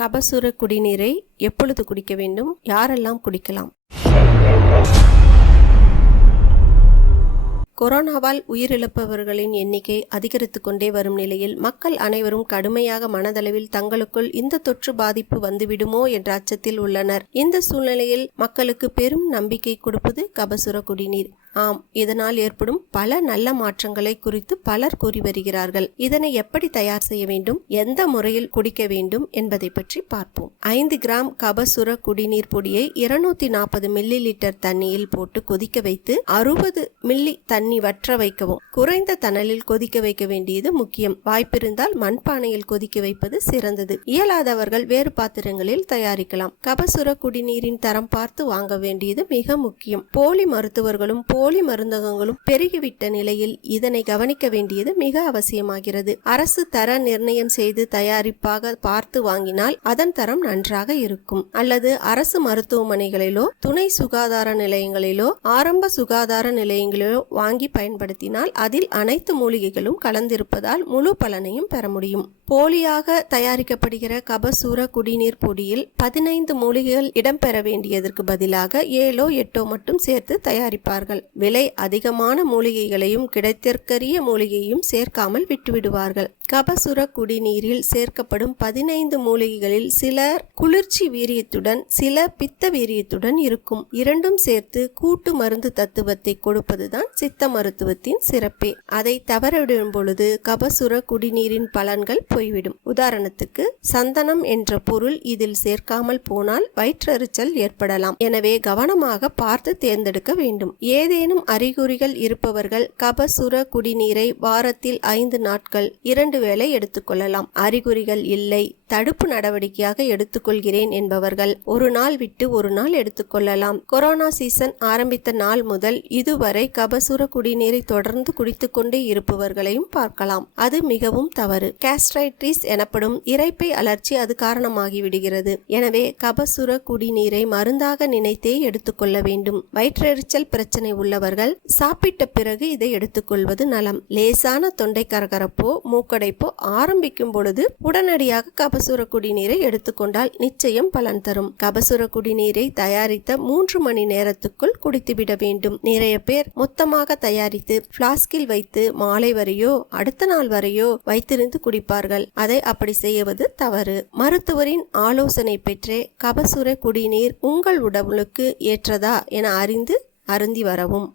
கபசுர குடிநீரை எப்பொழுது குடிக்க வேண்டும்? யாரெல்லாம் குடிக்கலாம்? கொரோனாவால் உயிரிழப்பவர்களின் எண்ணிக்கை அதிகரித்து கொண்டே வரும் நிலையில் மக்கள் அனைவரும் கடுமையாக மனதளவில் தங்களுக்குள் இந்த தொற்று பாதிப்பு வந்துவிடுமோ என்ற அச்சத்தில் உள்ளனர். இந்த சூழ்நிலையில் மக்களுக்கு பெரும் நம்பிக்கை கொடுப்பது கபசுர குடிநீர். ஆம், இதனால் ஏற்படும் பல நல்ல மாற்றங்களை குறித்து பலர் கூறி வருகிறார்கள். இதனை எப்படி தயார் செய்ய வேண்டும், எந்த முறையில் குடிக்க வேண்டும் என்பதை பற்றி பார்ப்போம். 5 கிராம் கபசுர குடிநீர் பொடியை 240 மில்லி லிட்டர் தண்ணியில் போட்டு கொதிக்க வைத்து 60 மில்லி தண்ணி வற்ற வைக்கவும். குறைந்த தணலில் கொதிக்க வைக்க வேண்டியது முக்கியம். வாய்ப்பிருந்தால் மண்பானையில் கொதிக்க வைப்பது சிறந்தது. இயலாதவர்கள் வேறு பாத்திரங்களில் தயாரிக்கலாம். கபசுர குடிநீரின் தரம் பார்த்து வாங்க வேண்டியது மிக முக்கியம். போலி மருத்துவர்களும் போலி மருந்தகங்களும் பெருகிவிட்ட நிலையில் இதனை கவனிக்க வேண்டியது மிக அவசியமாகிறது. அரசு தர நிர்ணயம் செய்து தயாரிப்பாக பார்த்து வாங்கினால் அதன் தரம் நன்றாக இருக்கும். அல்லது அரசு மருத்துவமனைகளிலோ துணை சுகாதார நிலையங்களிலோ ஆரம்ப சுகாதார நிலையங்களிலோ வாங்கி பயன்படுத்தினால் அதில் அனைத்து மூலிகைகளும் கலந்திருப்பதால் முழு பலனையும் பெற முடியும். போலியாக தயாரிக்கப்படுகிற கபசுர குடிநீர் பொடியில் 15 மூலிகைகள் இடம்பெற வேண்டியதற்கு பதிலாக 7 8 மட்டும் சேர்த்து தயாரிப்பார்கள். விலை அதிகமான மூலிகைகளையும் கிடைத்திற்கரிய மூலிகையும் சேர்க்காமல் விட்டுவிடுவார்கள். கபசுர குடிநீரில் சேர்க்கப்படும் 15 மூலிகைகளில் சில குளிர்ச்சி வீரியத்துடன் சில பித்த வீரியத்துடன் இருக்கும். இரண்டும் சேர்த்து கூட்டு மருந்து தத்துவத்தை கொடுப்பதுதான் சித்த மருத்துவத்தின் சிறப்பே. அதை தவறவிடும் பொழுது கபசுர குடிநீரின் பலன்கள் போய்விடும். உதாரணத்துக்கு, சந்தனம் என்ற பொருள் இதில் சேர்க்காமல் போனால் வயிற்றெரிச்சல் ஏற்படலாம். எனவே கவனமாக பார்த்து தேர்ந்தெடுக்க வேண்டும். ஏதேனும் அறிகுறிகள் இருப்பவர்கள் கபசுர குடிநீரை வாரத்தில் 5 நாட்கள் 2 வேளை எடுத்துக்கொள்ளலாம். அறிகுறிகள் இல்லை, தடுப்பு நடவடிக்கையாக எடுத்துக்கொள்கிறேன் என்பவர்கள் ஒரு நாள் விட்டு ஒரு நாள் எடுத்துக்கொள்ளலாம். கொரோனா சீசன் ஆரம்பித்த நாள் முதல் இதுவரை கபசுர குடிநீரை தொடர்ந்து குடித்துக்கொண்டே இருப்பவர்களையும் பார்க்கலாம். அது மிகவும் தவறு. கேஸ்ட்ரைட்டிஸ் எனப்படும் இரைப்பை அழற்சி அது காரணமாகி விடுகிறது. எனவே கபசுர குடிநீரை மருந்தாக நினைத்தே எடுத்துக்கொள்ள வேண்டும். வயிற்றெரிச்சல் பிரச்சனை உள்ளவர்கள் சாப்பிட்ட பிறகு இதை எடுத்துக்கொள்வது நலம். லேசான தொண்டை கரகரப்போ மூக்கடைப்போ ஆரம்பிக்கும் பொழுது உடனடியாக கபசுர குடிநீரை எடுத்துக்கொண்டால் நிச்சயம் பலன் தரும். கபசுர குடிநீரை தயாரித்த 3 மணி நேரத்துக்குள் குடித்துவிட வேண்டும். நிறைய பேர் மொத்தமாக தயாரித்து பிளாஸ்கில் வைத்து மாலை வரையோ அடுத்த நாள் வரையோ வைத்திருந்து குடிப்பார்கள். அதை அப்படி செய்வது தவறு. மருத்துவரின் ஆலோசனை பெற்றே கபசுர குடிநீர் உங்கள் உடலுக்கு ஏற்றதா என அறிந்து அருந்தி வரவும்.